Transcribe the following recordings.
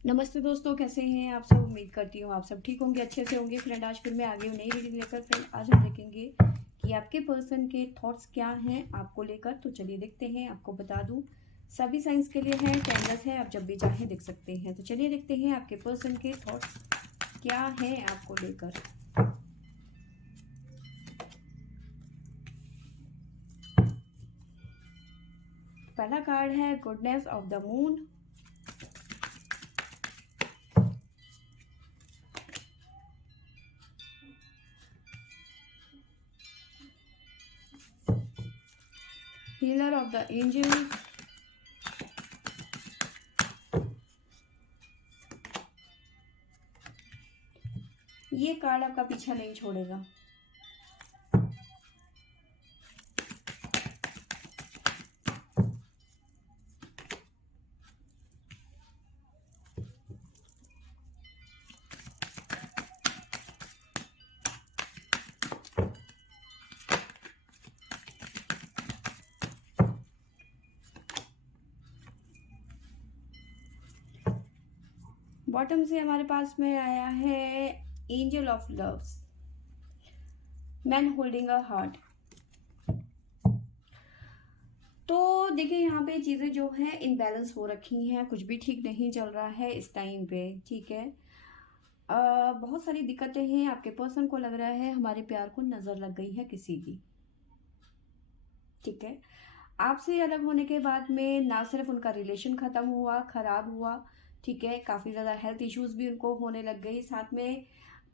नमस्ते दोस्तों, कैसे हैं आप सब। उम्मीद करती हूँ आप सब ठीक होंगे, अच्छे से होंगे। फ्रेंड, आज फिर मैं आ गई हूँ नई रीडिंग लेकर। फ्रेंड, आज हम देखेंगे कि आपके पर्सन के थॉट्स क्या हैं आपको लेकर। तो चलिए देखते हैं। आपको बता दूँ, सभी साइंस के लिए है, टाइमलेस है, आप जब भी चाहें देख सकते हैं। तो चलिए देखते हैं आपके पर्सन के थॉट्स क्या हैं आपको लेकर। पहला कार्ड है goodness of the moon. Healer of the angel. ये कार्ड आपका पीछा नहीं छोड़ेगा। बॉटम से हमारे पास में आया है angel of loves, man holding a heart. तो देखिए, यहाँ पे चीज़ें जो हैं इनबैलेंस हो रखी हैं, कुछ भी ठीक नहीं चल रहा है इस टाइम पे। ठीक है, बहुत सारी दिक्कतें हैं। आपके पर्सन को लग रहा है हमारे प्यार को नज़र लग गई है किसी की। ठीक है, आपसे अलग होने के बाद में ना सिर्फ उनका रिलेशन ख़त्म हुआ, ख़राब हुआ। ठीक है, काफ़ी ज़्यादा हेल्थ इश्यूज भी उनको होने लग गई। साथ में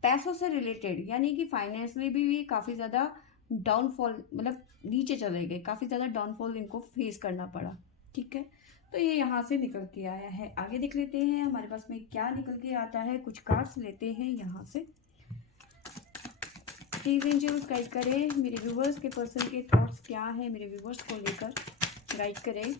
पैसों से रिलेटेड, यानी कि फाइनेंशियली भी काफ़ी ज़्यादा डाउनफॉल, मतलब नीचे चले गए। काफ़ी ज़्यादा डाउनफॉल इनको फेस करना पड़ा। ठीक है, तो ये यहाँ से निकल के आया है। आगे देख लेते हैं हमारे पास में क्या निकल के आता है। कुछ कार्ड्स लेते हैं यहाँ से। प्लीज एंजल्स गाइड करें मेरे व्यूवर्स के पर्सन के थॉट्स क्या है, मेरे व्यूवर्स को लेकर गाइड करें।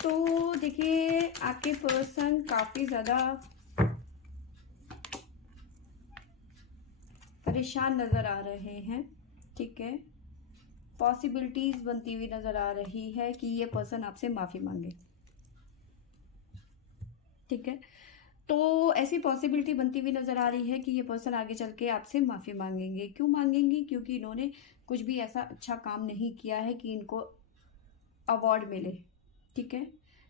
तो देखिए, आपके पर्सन काफ़ी ज़्यादा परेशान नज़र आ रहे हैं। ठीक है, पॉसिबिलिटीज़ बनती हुई नज़र आ रही है कि ये पर्सन आपसे माफ़ी मांगे। ठीक है, तो ऐसी पॉसिबिलिटी बनती हुई नज़र आ रही है कि ये पर्सन आगे चल के आपसे माफ़ी मांगेंगे। क्यों मांगेंगे? क्योंकि इन्होंने कुछ भी ऐसा अच्छा काम नहीं किया है कि इनको अवार्ड मिले। ठीक है,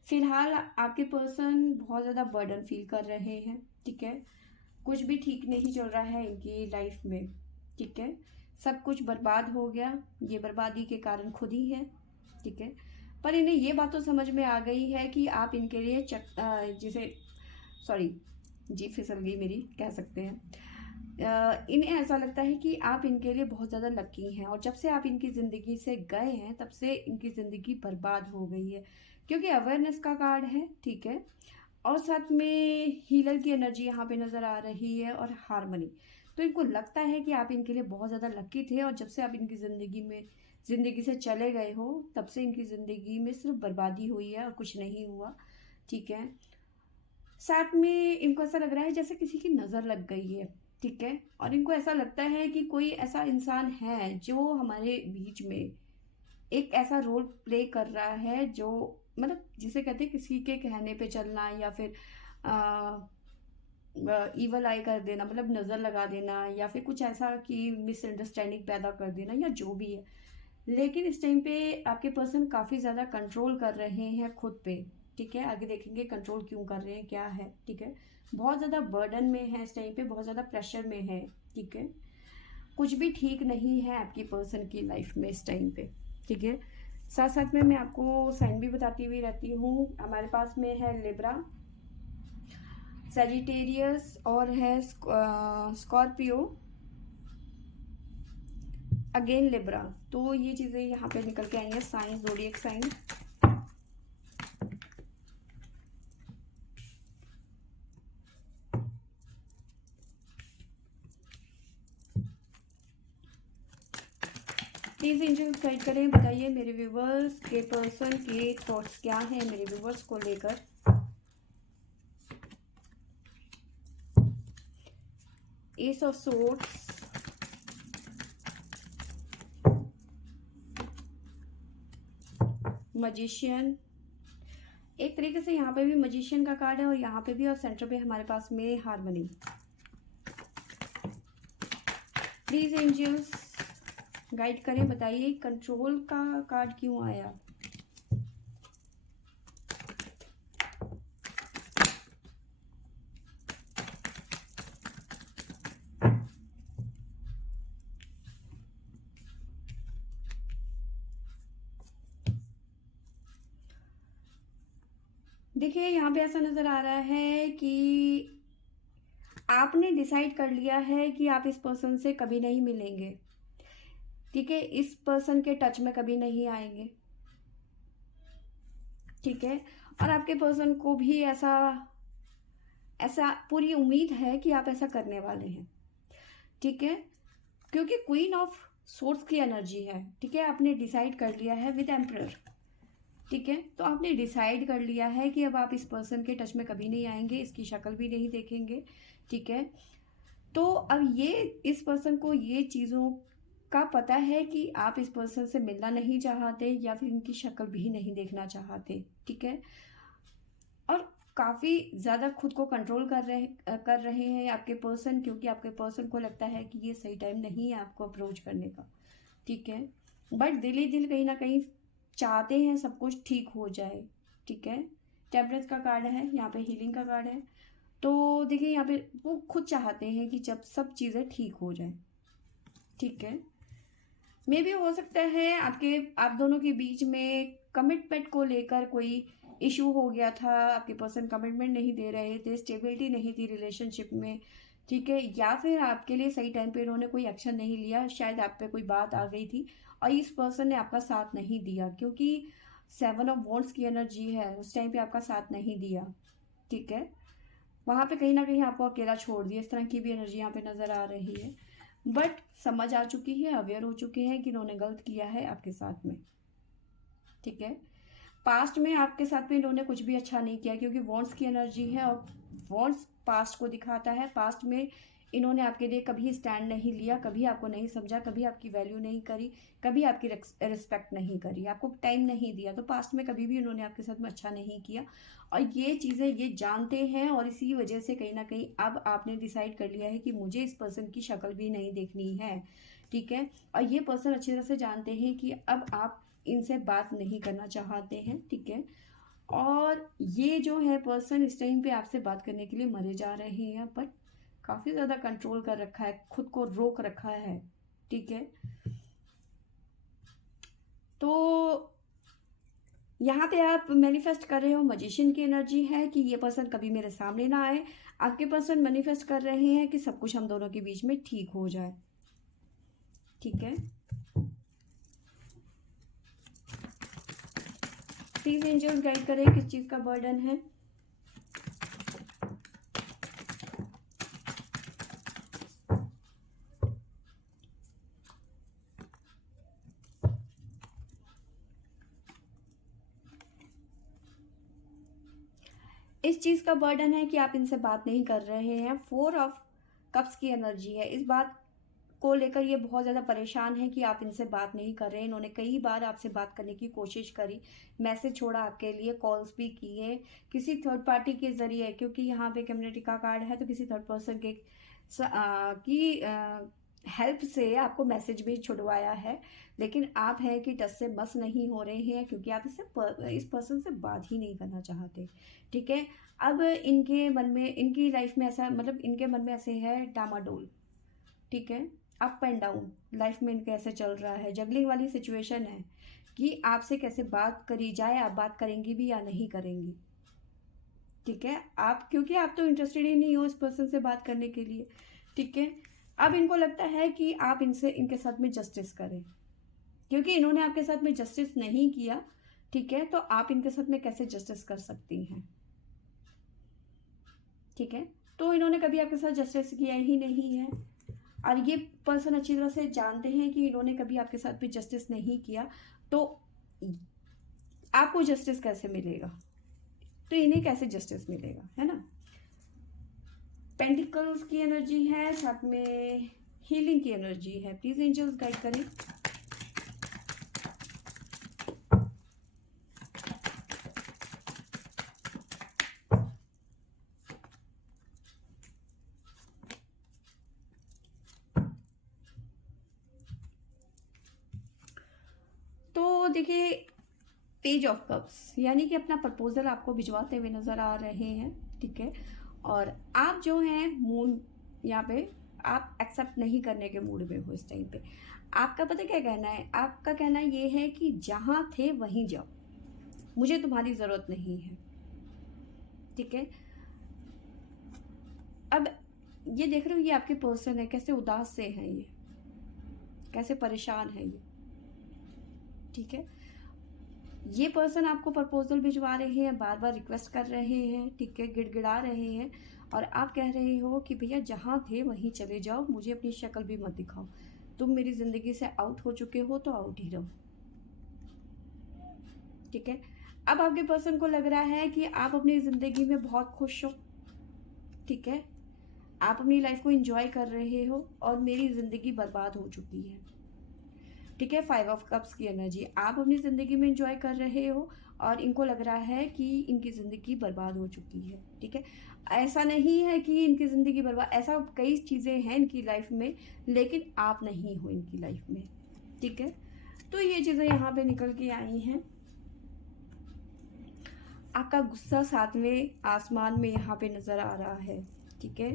फिलहाल आपके पर्सन बहुत ज़्यादा बर्डन फील कर रहे हैं। ठीक है, कुछ भी ठीक नहीं चल रहा है इनकी लाइफ में। ठीक है, सब कुछ बर्बाद हो गया। ये बर्बादी के कारण खुद ही है। ठीक है, पर इन्हें ये बात तो समझ में आ गई है कि आप इनके लिए जिसे सॉरी, जी फिसल गई मेरी, कह सकते हैं। इन्हें ऐसा लगता है कि आप इनके लिए बहुत ज़्यादा लकी हैं, और जब से आप इनकी ज़िंदगी से गए हैं तब से इनकी ज़िंदगी बर्बाद हो गई है। क्योंकि अवेयरनेस का कार्ड है। ठीक है, और साथ में हीलर की एनर्जी यहाँ पे नज़र आ रही है, और हारमनी। तो इनको लगता है कि आप इनके लिए बहुत ज़्यादा लकी थे, और जब से आप इनकी ज़िंदगी से चले गए हो तब से इनकी ज़िंदगी में सिर्फ बर्बादी हुई है और कुछ नहीं हुआ। ठीक है, साथ में इनको ऐसा लग रहा है जैसे किसी की नज़र लग गई है। ठीक है, और इनको ऐसा लगता है कि कोई ऐसा इंसान है जो हमारे बीच में एक ऐसा रोल प्ले कर रहा है, जो मतलब जिसे कहते हैं किसी के कहने पे चलना, या फिर ईवल आई कर देना, मतलब नज़र लगा देना, या फिर कुछ ऐसा कि मिसअंडरस्टैंडिंग पैदा कर देना, या जो भी है। लेकिन इस टाइम पे आपके पर्सन काफ़ी ज़्यादा कंट्रोल कर रहे हैं खुद पे। ठीक है, आगे देखेंगे कंट्रोल क्यों कर रहे हैं, क्या है। ठीक है, बहुत ज़्यादा बर्डन में है इस टाइम पे, बहुत ज़्यादा प्रेशर में है। ठीक है, कुछ भी ठीक नहीं है आपकी पर्सन की लाइफ में इस टाइम पे। ठीक है, साथ साथ में मैं आपको साइन भी बताती हुई रहती हूँ। हमारे पास में है लिब्रा, सेजिटेरियस, और है स्कॉर्पियो, अगेन लिब्रा। तो ये चीज़ें यहाँ पे निकल के आई हैं, sign, zodiac sign. Please angels guide करें, बताइए मेरे व्यूवर्स के पर्सन के थॉट्स क्या हैं मेरे व्यूवर्स को लेकर। एस ऑफ सोर्ड्स, मैजिशियन, एक तरीके से यहाँ पे भी मैजिशियन का कार्ड है और यहाँ पे भी, और सेंटर पे हमारे पास में हार्मनी। प्लीज एंजल्स गाइड करें, बताइए कंट्रोल का कार्ड क्यों आया। देखिए यहाँ पे ऐसा नजर आ रहा है कि आपने डिसाइड कर लिया है कि आप इस पर्सन से कभी नहीं मिलेंगे, ठीक है, इस पर्सन के टच में कभी नहीं आएंगे, ठीक है, और आपके पर्सन को भी ऐसा ऐसा पूरी उम्मीद है कि आप ऐसा करने वाले हैं, ठीक है, क्योंकि क्वीन ऑफ सोर्स की एनर्जी है, ठीक है, आपने डिसाइड कर लिया है विद एम्परर, ठीक है, तो आपने डिसाइड कर लिया है कि अब आप इस पर्सन के टच में कभी नहीं आएंगे, इसकी शक्ल भी नहीं देखेंगे, ठीक है, तो अब ये इस पर्सन को ये चीज़ों का पता है कि आप इस पर्सन से मिलना नहीं चाहते या फिर इनकी शक्ल भी नहीं देखना चाहते, ठीक है, और काफ़ी ज़्यादा खुद को कंट्रोल कर रहे हैं आपके पर्सन, क्योंकि आपके पर्सन को लगता है कि ये सही टाइम नहीं है आपको अप्रोच करने का, ठीक है, बट दिल ही दिल कहीं ना कहीं चाहते हैं सब कुछ ठीक हो जाए, ठीक है, टेम्परेंस का कार्ड है, यहाँ पे हीलिंग का कार्ड है, तो देखिए यहाँ पे वो खुद चाहते हैं कि जब सब चीज़ें ठीक हो जाए, ठीक है, मे भी हो सकता है आप दोनों के बीच में कमिटमेंट को लेकर कोई इशू हो गया था, आपके पर्सन कमिटमेंट नहीं दे रहे थे, स्टेबिलिटी नहीं थी रिलेशनशिप में, ठीक है, या फिर आपके लिए सही टाइम पे इन्होंने कोई एक्शन नहीं लिया, शायद आप पे कोई बात आ गई थी और इस पर्सन ने आपका साथ नहीं दिया, क्योंकि 7 ऑफ वॉन्ड्स की एनर्जी है, उस टाइम पे आपका साथ नहीं दिया, ठीक है, वहाँ पे कहीं ना कहीं आपको अकेला छोड़ दिया, इस तरह की भी एनर्जी यहाँ पे नज़र आ रही है, बट समझ आ चुकी है, अवेयर हो चुके हैं कि इन्होंने गलत किया है आपके साथ में, ठीक है, पास्ट में आपके साथ में इन्होंने कुछ भी अच्छा नहीं किया, क्योंकि वॉन्ट्स की एनर्जी है और वॉन्ट्स पास्ट को दिखाता है, पास्ट में इन्होंने आपके लिए कभी स्टैंड नहीं लिया, कभी आपको नहीं समझा, कभी आपकी वैल्यू नहीं करी, कभी आपकी रिस्पेक्ट नहीं करी, आपको टाइम नहीं दिया, तो पास्ट में कभी भी इन्होंने आपके साथ में अच्छा नहीं किया और ये चीज़ें ये जानते हैं, और इसी वजह से कहीं ना कहीं अब आपने डिसाइड कर लिया है कि मुझे इस पर्सन की शक्ल भी नहीं देखनी है, ठीक है, और ये पर्सन अच्छी तरह से जानते हैं कि अब आप इनसे बात नहीं करना चाहते हैं, ठीक है, और ये जो है पर्सन इस टाइम पे आपसे बात करने के लिए मरे जा रहे हैं, बट काफ़ी ज़्यादा कंट्रोल कर रखा है, खुद को रोक रखा है, ठीक है, तो यहाँ पे आप मैनिफेस्ट कर रहे हो, मैजिशियन की एनर्जी है कि ये पर्सन कभी मेरे सामने ना आए, आपके पर्सन मैनिफेस्ट कर रहे हैं कि सब कुछ हम दोनों के बीच में ठीक हो जाए, ठीक है, प्लीज एंजल्स गाइड करें किस चीज़ का बर्डन है। इस चीज़ का बर्डन है कि आप इनसे बात नहीं कर रहे हैं, 4 ऑफ कप्स की एनर्जी है, इस बात को लेकर ये बहुत ज़्यादा परेशान है कि आप इनसे बात नहीं कर रहे हैं, इन्होंने कई बार आपसे बात करने की कोशिश करी, मैसेज छोड़ा आपके लिए, कॉल्स भी किए किसी थर्ड पार्टी के ज़रिए, क्योंकि यहाँ पे कम्युनिटी का कार्ड है, तो किसी थर्ड पर्सन के की हेल्प से आपको मैसेज भी छुड़वाया है, लेकिन आप हैं कि टच से बस नहीं हो रहे हैं, क्योंकि आप इस पर्सन से बात ही नहीं करना चाहते, ठीक है, अब इनके मन में, इनकी लाइफ में ऐसा, मतलब इनके मन में ऐसे है डामाडोल, ठीक है, अप एंड डाउन लाइफ में इनके ऐसे चल रहा है, जगलिंग वाली सिचुएशन है कि आपसे कैसे बात करी जाए, आप बात करेंगी भी या नहीं करेंगी, ठीक है, आप क्योंकि आप तो इंटरेस्टेड ही नहीं हो इस पर्सन से बात करने के लिए, ठीक है, अब इनको लगता है कि आप इनके साथ में जस्टिस करें, क्योंकि इन्होंने आपके साथ में जस्टिस नहीं किया, ठीक है, तो आप इनके साथ में कैसे जस्टिस कर सकती हैं, ठीक है, तो इन्होंने कभी आपके साथ जस्टिस किया ही नहीं है, और ये पर्सन अच्छी तरह से जानते हैं कि इन्होंने कभी आपके साथ भी जस्टिस नहीं किया, तो आपको जस्टिस कैसे मिलेगा, तो इन्हें कैसे जस्टिस मिलेगा, है ना। पेंटिकल्स की एनर्जी है, साथ में हीलिंग की एनर्जी है। प्लीज एंजल्स गाइड करें। तो देखिए, पेज ऑफ कप्स यानी कि अपना प्रपोजल आपको भिजवाते हुए नजर आ रहे हैं, ठीक है। और आप जो हैं मूड यहाँ पे आप एक्सेप्ट नहीं करने के मूड में हो इस टाइम पे। आपका पता क्या कहना है, आपका कहना ये है कि जहाँ थे वहीं जाओ, मुझे तुम्हारी ज़रूरत नहीं है, ठीक है। अब ये देख रहे हो, ये आपके पर्सन है, कैसे उदास से हैं ये, कैसे परेशान है ये, ठीक है। ये पर्सन आपको प्रपोजल भिजवा रहे हैं, बार बार रिक्वेस्ट कर रहे हैं, ठीक है, गिड़गिड़ा रहे हैं, और आप कह रहे हो कि भैया जहाँ थे वहीं चले जाओ, मुझे अपनी शक्ल भी मत दिखाओ, तुम मेरी ज़िंदगी से आउट हो चुके हो तो आउट ही रहो, ठीक है। अब आपके पर्सन को लग रहा है कि आप अपनी ज़िंदगी में बहुत खुश हो, ठीक है, आप अपनी लाइफ को एंजॉय कर रहे हो और मेरी ज़िंदगी बर्बाद हो चुकी है, ठीक है। 5 ऑफ कप्स की एनर्जी, आप अपनी ज़िंदगी में एंजॉय कर रहे हो और इनको लग रहा है कि इनकी ज़िंदगी बर्बाद हो चुकी है, ठीक है। ऐसा नहीं है कि इनकी ज़िंदगी बर्बाद, ऐसा कई चीज़ें हैं इनकी लाइफ में, लेकिन आप नहीं हो इनकी लाइफ में, ठीक है। तो ये चीज़ें यहाँ पे निकल के आई हैं। आपका गुस्सा सातवें आसमान में यहाँ पे नज़र आ रहा है, ठीक है।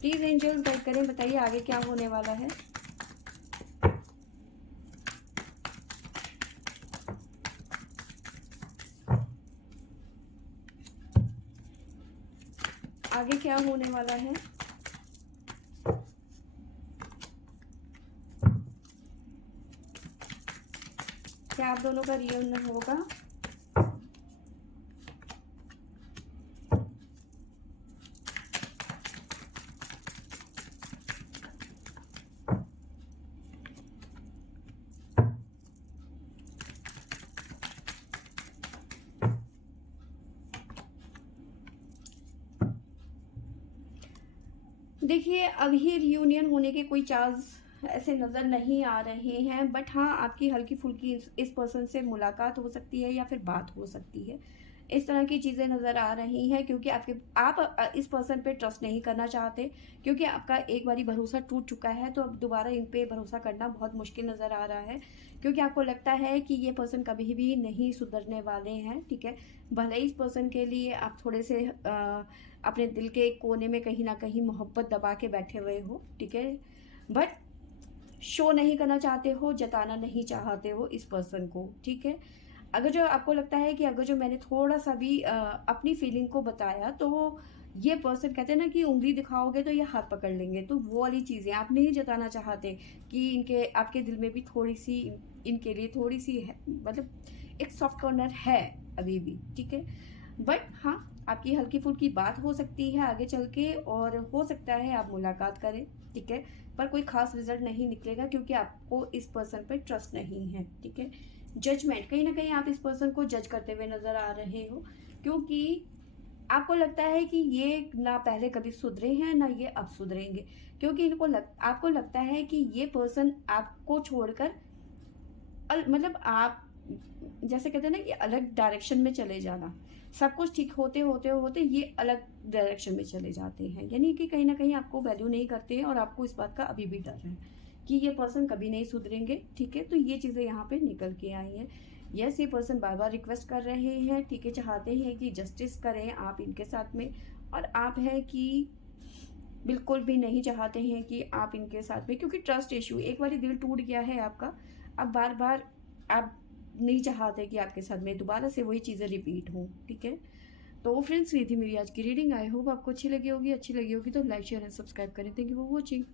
प्लीज़ एंजल्स गाइड करें, बताइए आगे क्या होने वाला है। आगे क्या होने वाला है। क्या आप दोनों का रियूनियन होगा। देखिए, अभी रियूनियन होने के कोई चांस ऐसे नज़र नहीं आ रहे हैं, बट हाँ, आपकी हल्की फुल्की इस पर्सन से मुलाकात हो सकती है या फिर बात हो सकती है, इस तरह की चीज़ें नज़र आ रही हैं, क्योंकि आप इस पर्सन पे ट्रस्ट नहीं करना चाहते, क्योंकि आपका एक बारी भरोसा टूट चुका है, तो अब दोबारा इन पे भरोसा करना बहुत मुश्किल नज़र आ रहा है, क्योंकि आपको लगता है कि ये पर्सन कभी भी नहीं सुधरने वाले हैं, ठीक है। भले ही इस पर्सन के लिए आप थोड़े से अपने दिल के एक कोने में कहीं ना कहीं मोहब्बत दबा के बैठे हुए हो, ठीक है, बट शो नहीं करना चाहते हो, जताना नहीं चाहते हो इस पर्सन को, ठीक है। अगर जो आपको लगता है कि अगर जो मैंने थोड़ा सा भी अपनी फीलिंग को बताया, तो ये पर्सन कहते हैं ना कि उंगली दिखाओगे तो ये हाथ पकड़ लेंगे, तो वो वाली चीज़ें आप नहीं जताना चाहते कि इनके आपके दिल में भी थोड़ी सी इनके लिए थोड़ी सी है, मतलब एक सॉफ्ट कॉर्नर है अभी भी, ठीक है। बट हाँ, आपकी हल्की फुल्की बात हो सकती है आगे चल के, और हो सकता है आप मुलाकात करें, ठीक है, पर कोई खास रिजल्ट नहीं निकलेगा, क्योंकि आपको इस पर्सन पर ट्रस्ट नहीं है, ठीक है। जजमेंट, कहीं ना कहीं आप इस पर्सन को जज करते हुए नजर आ रहे हो, क्योंकि आपको लगता है कि ये ना पहले कभी सुधरे हैं ना ये अब सुधरेंगे, क्योंकि आपको लगता है कि ये पर्सन आपको छोड़कर मतलब आप जैसे कहते हैं ना कि अलग डायरेक्शन में चले जाना, सब कुछ ठीक होते होते होते ये अलग डायरेक्शन में चले जाते हैं, यानी कि कहीं ना कहीं आपको वैल्यू नहीं करते हैं, और आपको इस बात का अभी भी डर है कि ये पर्सन कभी नहीं सुधरेंगे, ठीक है। तो ये चीज़ें यहाँ पे निकल के आई हैं। यस, ये पर्सन बार बार रिक्वेस्ट कर रहे हैं, ठीक है, चाहते हैं कि जस्टिस करें आप इनके साथ में, और आप हैं कि बिल्कुल भी नहीं चाहते हैं कि आप इनके साथ में, क्योंकि ट्रस्ट इशू, एक बार दिल टूट गया है आपका, अब बार बार आप नहीं चाहते कि आपके साथ में दोबारा से वही चीज़ें रिपीट हों, ठीक है। तो फ्रेंड्स, ये थी मेरी आज की रीडिंग। आई होप आपको अच्छी लगी होगी तो लाइक शेयर एंड सब्सक्राइब करें। Thank you for watching.